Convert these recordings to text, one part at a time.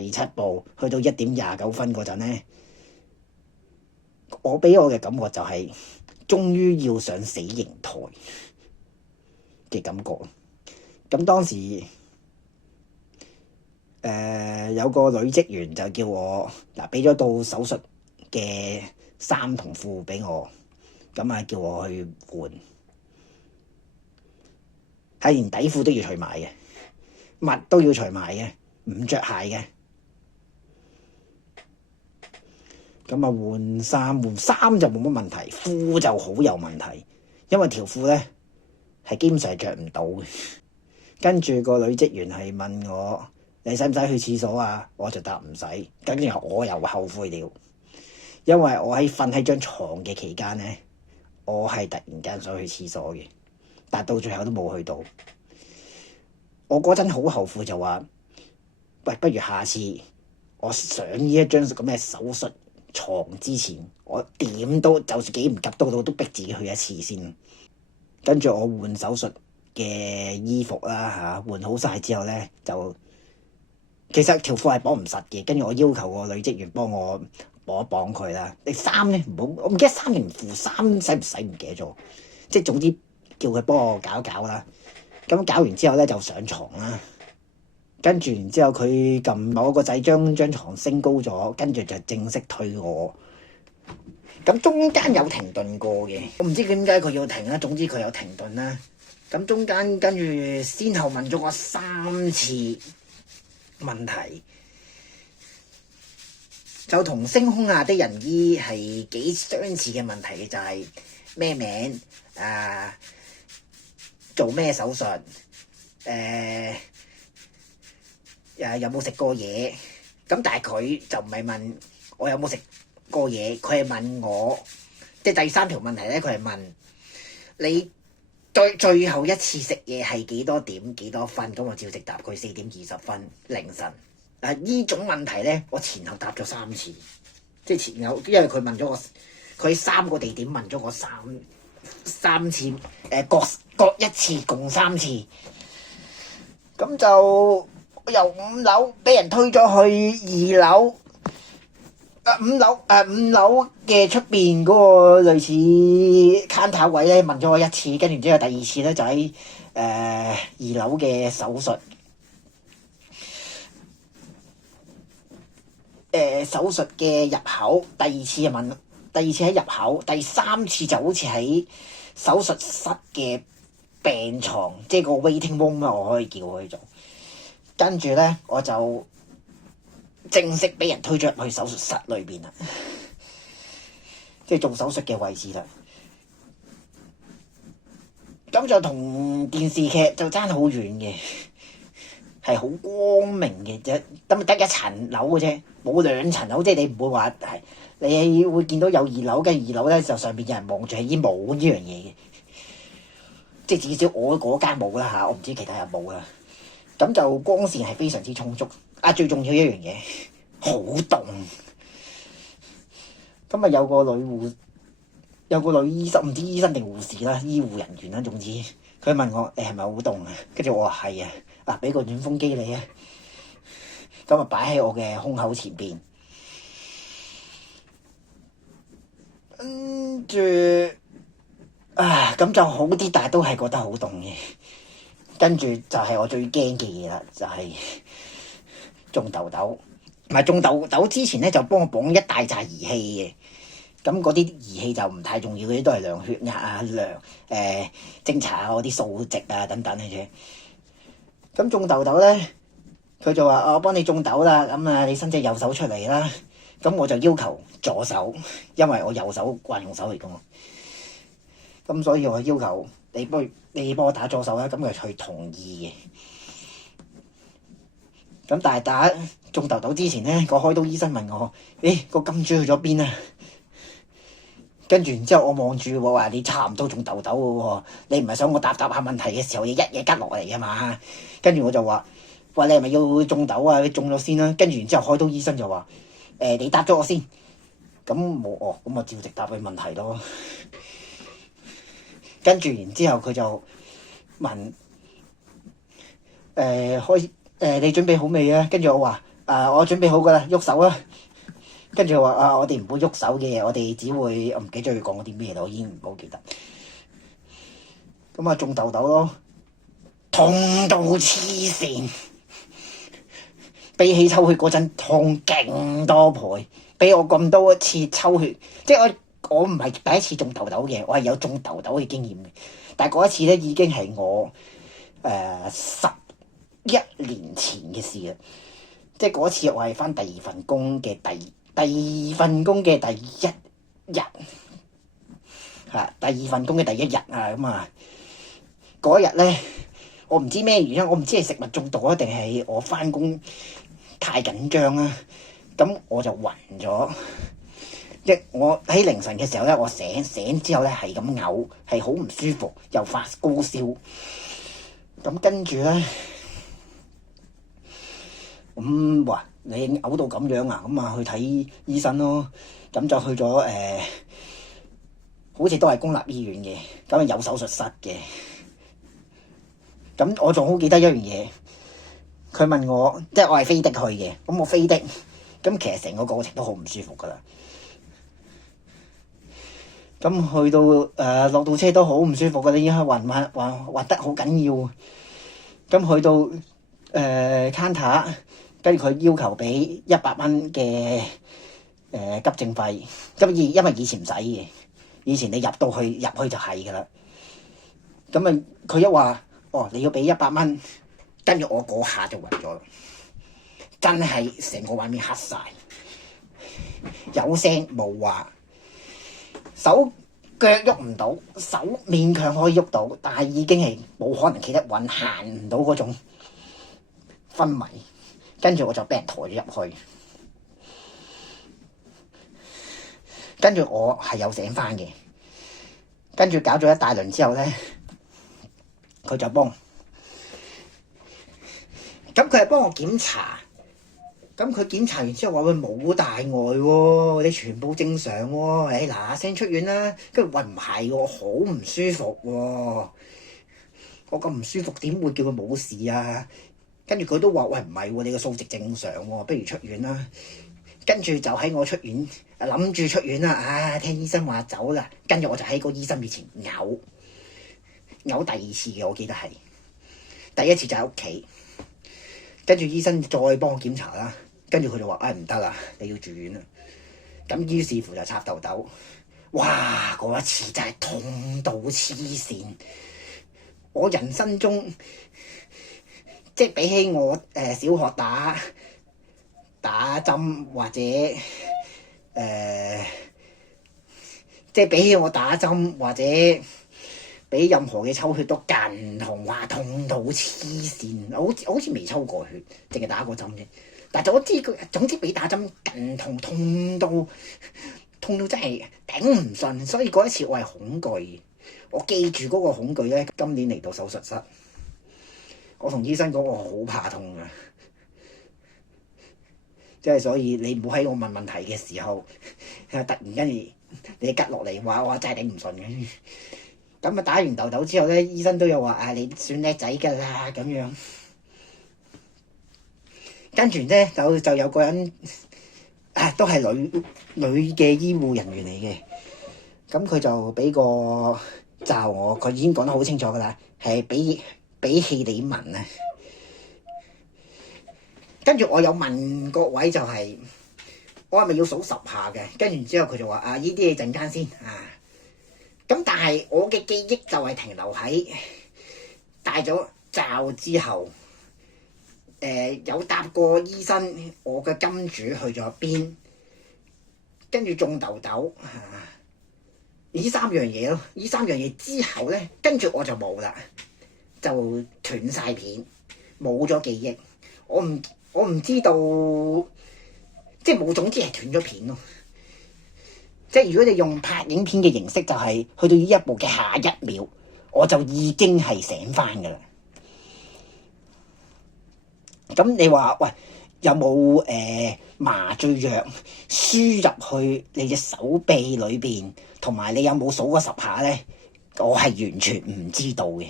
第七步去到1:29嗰陣咧，我俾我嘅感覺就係終於要上死刑台嘅感覺。咁當時有個女職員就叫我嗱，俾咗到手術嘅衫同褲俾我，咁啊叫我去換，係連底褲都要除埋嘅，襪都要除埋嘅，唔着鞋嘅。咁啊換衫就冇乜問題，褲就好有問題，因為條褲咧係基本上係着唔到嘅。跟住個女職員係問我：你使唔使去廁所啊？我就答唔使。跟住我又後悔了，因為我喺瞓喺張床嘅期間咧，我係突然間想去廁所嘅，但到最後都冇去到。我嗰陣好後悔，就話：喂，不如下次我上呢一張咁嘅手術床之前，我點都就算幾唔急都逼自己去一次先。跟住我換手術嘅衣服啦嚇，換好晒之後咧，就其實條褲係綁唔實嘅。跟住我要求個女職員幫我綁一綁佢啦。你衫咧唔好，我唔記得衫定褲，衫使唔使唔記得咗。即係總之叫佢幫我搞搞啦。咁搞完之後咧就上床啦。跟住然之後佢撳某個掣將張牀升高咗，跟住就正式推我。咁中間有停頓過嘅，我唔知點解佢要停啦。總之佢有停頓啦。咁中間跟住先後問咗我3次問題，就同星空下的人醫係幾相似嘅問題嘅，就係咩名做咩手術有冇食過嘢。咁但係佢就唔係問我有冇食過嘢，佢係問我即係第3條問題咧，佢係問你最後一次食嘢係幾多點幾多分。咁我照直答佢4:20凌晨。呢種問題咧，我前後答咗3次，即係前後，因為佢問咗我，佢3個地點問咗我三次，各一次，共3次。咁就由5樓俾人推咗去2樓，5樓嘅出邊嗰個類似 counter 位咧問咗我1次，跟住之後第2次咧就喺2樓嘅手術嘅入口。第2次喺入口，第3次就好似喺手術室嘅病床，即係個 waiting room 啦，我可以叫佢做。跟住咧，我就正式俾人推咗入去手術室裏邊啦，即係做手術嘅位置啦。咁就同電視劇就爭好遠嘅，係好光明嘅啫，得1層樓嘅啫，冇2層樓，即係你唔會話係，你會見到有2樓，跟住2樓咧就上邊有人望住，係已經冇呢樣嘢嘅，即係至少我嗰間冇啦嚇，我唔知其他人冇啦。咁就光線係非常之充足。最重要一樣嘢，好凍。咁啊有個女醫生，唔知醫生定護士啦，醫護人員啦，總之佢問我你係咪好凍啊？跟住我話係啊，俾個暖風機你啊。咁啊擺喺我嘅胸口前邊，跟住咁就好啲，但係都係覺得好凍嘅。跟住就係我最驚嘅嘢啦，就係中痘痘。唔係中痘痘之前咧，就幫我綁一大紮儀器嘅。咁嗰啲儀器就唔太重要，嗰啲都係量血壓啊、偵查嗰啲數值啊等等嘅啫。咁中痘痘咧，佢就話我幫你中痘啦，咁你伸隻右手出嚟啦。咁我就要求左手，因為我右手慣用手嚟㗎嘛。咁所以我要求你幫我打左手啦，咁佢同意嘅。咁但係打中痘痘之前咧，個開刀醫生問我：個金珠去咗邊啊？跟住然之後我望住我話：你差唔多中痘痘嘅喎，你唔係想我答下問題嘅時候，你一嘢吉落嚟㗎嘛？跟住我就話：喂，你係咪要中痘啊？你中咗先啦。跟住然之後開刀醫生就話：你答咗我先。咁咁我照直答佢問題咯。跟住然之後佢就問：你準備好未啊？跟住我話：我準備好噶啦，喐手啦。跟住話我哋唔會喐手嘅，我哋只會我唔記得咗佢講嗰啲咩啦，我已經唔好記得。咁啊中痘痘咯，痛到黐線，比起抽血嗰陣痛勁多倍，比我咁多次抽血，即係我唔係第一次中痘痘嘅，我係有中痘痘嘅經驗嘅。但係嗰一次咧已經係我11年前嘅事啦。即係嗰次我係返第二份工嘅第二份工嘅第一日，第二份工嘅第一日啊。咁啊嗰日咧，我唔知咩原因，我唔知係食物中毒啊，定係我返工太緊張啊。咁我就暈咗。我喺凌晨嘅時候咧，我醒之後咧係咁嘔，係好唔舒服，又發高燒。咁跟住咧，哇！你嘔到咁樣啊？咁啊去睇醫生咯。咁就去咗好似都係公立醫院嘅，咁啊有手術室嘅。咁我仲好記得一樣嘢，佢問我，即係我係飛的去嘅。咁我飛的，咁其實成個過程都好唔舒服噶啦。咁去到落到車都好唔舒服噶啦，已經暈得好緊要。咁去到counter，跟住佢要求俾100蚊嘅急症費。咁因為以前唔使嘅，以前你入去就係噶啦。咁啊佢一話你要俾100蚊，跟住我嗰下就暈咗，真係成個畫面黑晒，有聲冇話。手腳喐唔到，手勉強可以喐到，但係已經係冇可能企得穩，行唔到嗰種昏迷。跟住我就俾人抬咗入去，跟住我係有醒翻嘅。跟住搞咗一大輪之後咧，佢就幫我檢查。咁佢檢查完之後話佢冇大礙喎，你全部正常喎，嗱聲出院啦。跟住話唔係喎，好唔舒服喎，我咁唔舒服點會叫佢冇事啊？跟住佢都話唔係喎，你個數值正常喎，不如出院啦。跟住就喺我出院，諗住出院啦，聽醫生話走啦。跟住我就喺個醫生面前嘔第二次嘅，我記得係第一次就喺屋企。跟住醫生再幫我檢查啦，跟住佢就話唔得啦，你要住院啦。咁於是乎就插痘痘。哇！嗰一次真係痛到黐線，我人生中即係比起我小學打針或者即係比起我打針或者比任何嘅抽血都更痛，哇！痛到黐線，好似未抽過血，淨係打過針啫。但係我知佢總之比打針更痛，痛到真係頂唔順。所以嗰一次我係恐懼，我記住嗰個恐懼咧。今年嚟到手術室，我同醫生講我好怕痛啊，即係所以你唔好喺我問問題嘅時候，突然間你吉落嚟話我真係頂唔順嘅。咁啊打完痘痘之後咧，醫生都有話你算叻仔㗎啦咁樣。跟住咧就有個人都係女嘅醫護人員嚟嘅。咁佢就俾個罩我，佢已經講得好清楚㗎啦，係俾氣你聞啊。跟住我有問各位就係我係咪要數10下嘅？跟住之後佢就話呢啲嘢陣間先啊。咁但係我嘅記憶就係停留喺戴咗罩之後，有答過醫生我嘅金主去咗邊，跟住中痘痘呢3樣嘢咯。呢3樣嘢之後咧，跟住我就冇啦，就斷晒片，冇咗記憶。我唔知道，即係冇，總之係斷咗片咯。即係如果你用拍影片嘅形式，就係去到呢一步嘅下一秒，我就已經係醒翻㗎啦。咁你話有冇麻醉藥輸入去你隻手臂裏邊，同埋你有冇數過10下咧？我係完全唔知道嘅。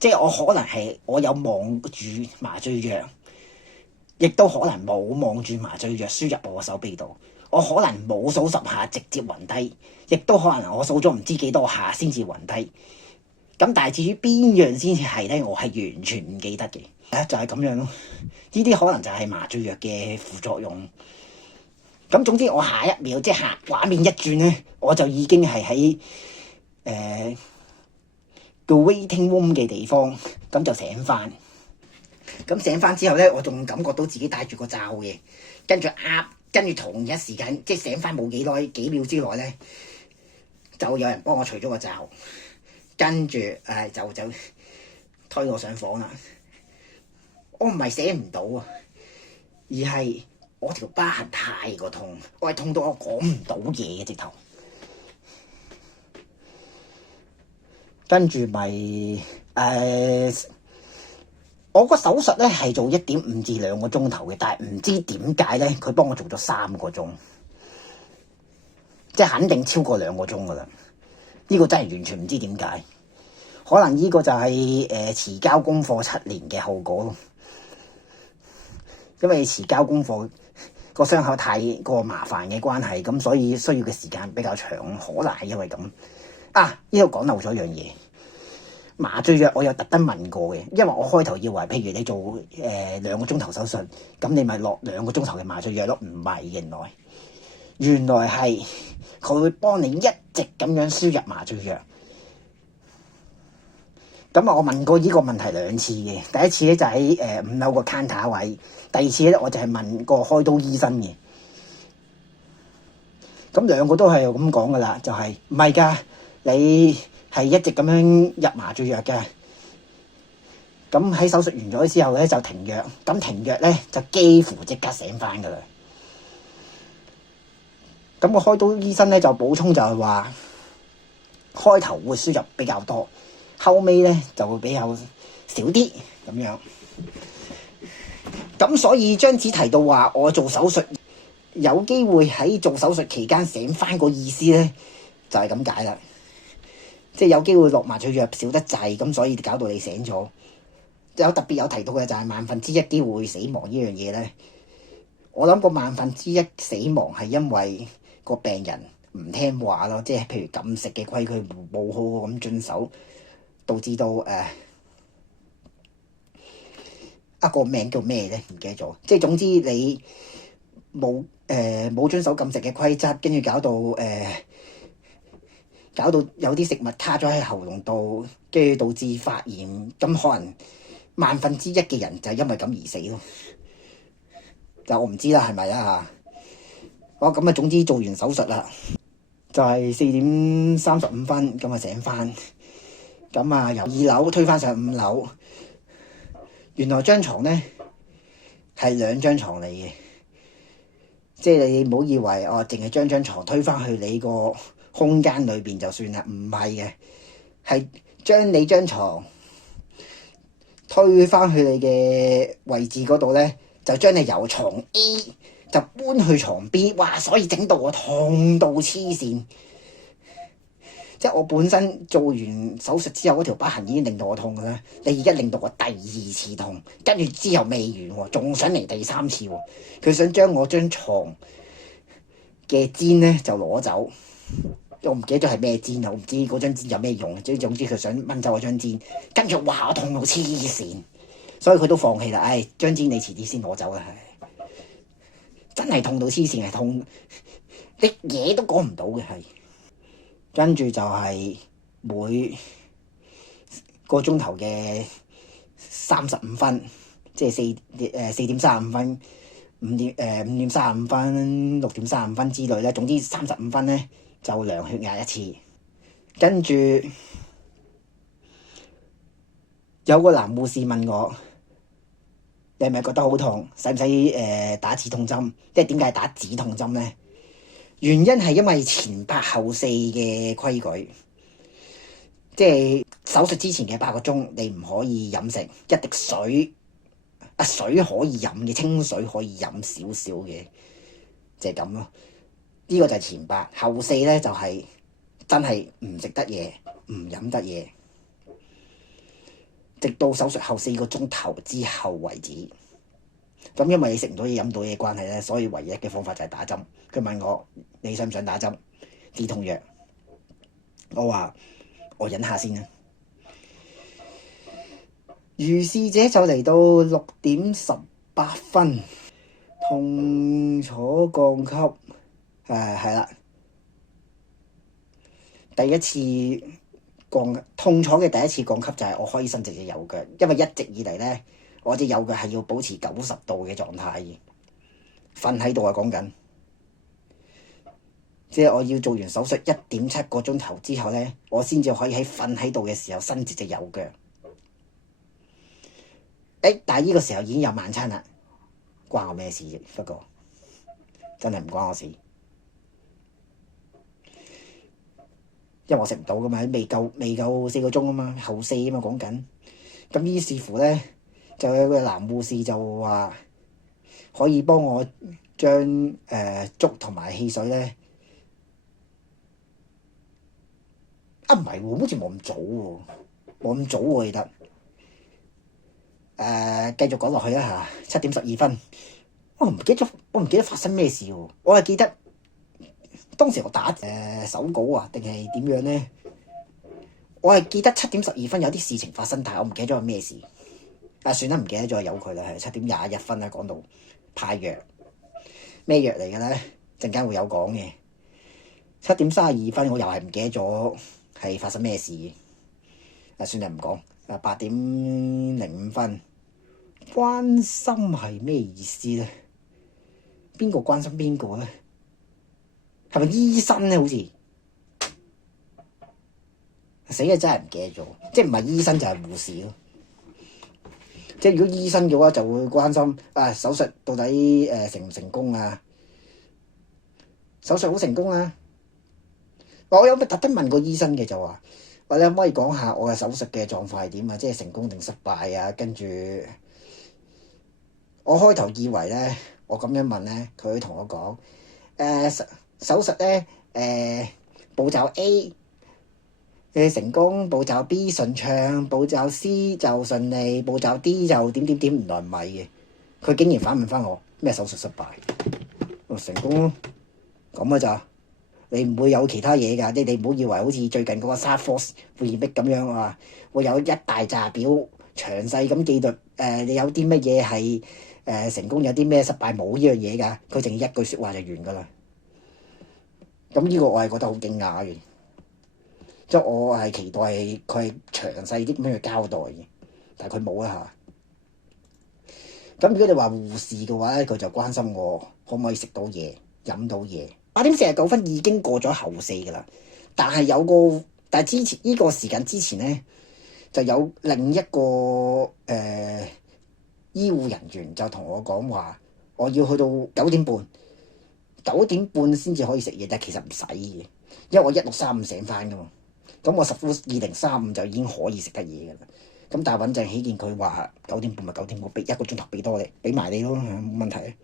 即係我可能係我有望住麻醉藥，亦都可能冇望住麻醉藥輸入我手臂度，我可能冇數10下直接暈低，亦都可能我數咗唔知幾多下先至暈低。咁但係至於邊樣先至係咧，我係完全唔記得嘅。就係咁樣咯。呢啲可能就係麻醉藥嘅副作用。咁總之我下一秒即係畫面一轉咧，我就已經係喺個 waiting room 嘅地方，咁就醒翻。咁醒翻之後咧，我仲感覺到自己戴住個罩嘅，跟住同一時間即係醒翻冇幾耐，幾秒之內咧，就有人幫我除咗個罩，跟住就推我上房啦。我唔係醒唔到啊，而係我條疤痕太過痛，我係痛到我講唔到嘢嘅直頭。跟住我個手術咧係做1.5至2個鐘頭嘅，但係唔知點解咧，佢幫我做咗3個鐘，即係肯定超過2個鐘噶啦。呢個真係完全唔知點解，可能呢個就係遲交功課7年嘅後果咯。因為遲交功課個傷口太過麻煩嘅關係，咁所以需要嘅時間比較長，可能係因為咁。呢度講漏咗一樣嘢，麻醉藥我有特登問過嘅，因為我開頭以為，譬如你做2個鐘頭手術，咁你咪落2個鐘頭嘅麻醉藥咯，唔係，原來係佢會幫你一直咁樣輸入麻醉藥。咁我問過呢個問題2次嘅，第一次咧就喺5樓個 counter 位，第二次咧我就係問個開刀醫生嘅。咁2個都係咁講噶啦，就係唔係㗎，你係一直咁樣入麻醉藥嘅。咁喺手術完咗之後咧就停藥，咁停藥咧就幾乎即刻醒翻噶啦。咁個開刀醫生咧就補充就係話，開頭會輸入比較多，後尾咧就會比較少啲咁樣。咁所以張紙提到話我做手術有機會喺做手術期間醒翻，個意思咧就係咁解啦，即係有機會落麻醉藥少得滯，咁所以搞到你醒咗。有特別有提到嘅就係1/1000機會死亡呢樣嘢咧，我諗個1/1000死亡係因為個病人唔聽話咯，即係譬如禁食嘅規矩冇好好咁遵守，導致到個名叫咩咧？唔記得咗。即係總之你冇遵守禁食嘅規則，跟住搞到有啲食物卡咗喺喉嚨度，跟住導致發炎，咁可能1/1000嘅人就係因為咁而死咯。就我唔知啦，係咪啦嚇？咁總之做完手術啦，就係4:35咁醒翻，咁由2樓推翻上5樓。原來張床咧係2張床嚟嘅，即係你唔好以為淨係將張床推翻去你個空間裏邊就算啦，唔係嘅，係將你張床推翻去你嘅位置嗰度咧，就將你由床 A 就搬去床 B， 哇！所以整到我痛到黐線，即係我本身做完手術之後嗰條疤痕已經令到我痛㗎啦，你而家令到我第2次痛，跟住之後未完喎，仲想嚟第3次喎，佢想將我張床嘅氈咧就攞走。我唔記得咗係咩氈啊，我唔知嗰張氈有咩用，總之佢想掹走我張氈，跟住我痛到黐線，所以佢都放棄啦。張氈你遲啲先攞走啦，真係痛到黐線，係痛，你嘢都講唔到嘅係。跟住就係每個鐘頭嘅35分，即係4:35、5:35、6:35之類咧，總之35分咧就量血壓1次。跟住有個男護士問我：你係咪覺得好痛？使唔使打止痛針？即係點解打止痛針咧？原因係因為前8後4嘅規矩，即係手術之前嘅8個鐘，你唔可以飲食一滴水。水可以飲嘅，清水可以飲少少嘅，就係咁咯。呢個就係前8，後4咧就係真係唔食得嘢，唔飲得嘢，直到手術後4個鐘頭之後為止。咁因為你食唔到嘢飲唔到嘢關係咧，所以唯一嘅方法就係打針。佢問我你想唔想打針止痛藥？我話我忍下先啦。如是者就嚟到6:18，痛楚降級。係啦，第一次痛楚嘅第一次降級就係我可以伸直隻右腳，因為一直以嚟咧，我隻右腳係要保持90度嘅狀態嘅，瞓喺度啊講緊，即係我要做完手術1.7個鐘頭之後咧，我先至可以喺瞓喺度嘅時候伸直隻右腳。但係呢個時候已經有晚餐啦，關我咩事啫？不過真係唔關我事。因為我食唔到噶嘛，未夠4個鐘啊嘛，後4啊嘛講緊。咁於是乎咧，就有個男護士就話可以幫我將粥同埋汽水咧，唔係喎，好似冇咁早喎，冇咁早我記得。繼續講落去啦嚇，7:12，我唔記得發生咩事喎，我係記得。當時我打手稿啊，定係點樣咧？我係記得7:12有啲事情發生，但係我唔記得咗係咩事。算啦，唔記得咗，由佢啦。係7:21啦，講到派藥，咩藥嚟嘅咧？陣間會有講嘅。7:32我又係唔記得咗係發生咩事。算啦，唔講。8:05，關心係咩意思咧？邊個關心邊個咧？係咪醫生咧？好似死嘅真係唔記得咗，即係唔係醫生就係護士咯。即係如果醫生嘅話，就會關心手術到底成唔成功啊？手術好成功啊！我有乜特登問過醫生嘅，就話你可唔可以講下我嘅手術嘅狀況係點啊？即係成功定失敗啊？跟住我開頭以為咧，我咁樣問咧，佢會同我講手術咧，步驟 A 嘅成功，步驟 B 順暢，步驟 C 就順利，步驟 D 就點點點。原來唔係嘅，佢竟然反問翻我咩手術失敗？成功咯，咁嘅咋？你唔會有其他嘢㗎？你唔好以為好似最近嗰個 SARS 會議逼咁樣啊，會有一大紮表詳細咁記錄你有啲乜嘢係成功，有啲咩失敗，冇呢樣嘢㗎。佢淨係一句説話就完㗎啦。咁呢個我係覺得好驚訝嘅，即係我係期待佢係詳細啲咁樣去交代嘅，但係佢冇啦嚇。咁如果你話護士嘅話咧，佢就關心我可唔可以食到嘢、飲到嘢。8:49已經過咗後4㗎啦，但係之前呢個時間之前咧，就有另一個醫護人員就同我講話，我要去到9:30先至可以食嘢，但係其實唔使嘅，因為我1635醒翻噶嘛，咁我10:2035就已經可以食得嘢噶啦。咁但係穩陣起見，佢話9:30咪9:30，俾1個鐘頭俾多你，俾埋你咯，冇問題。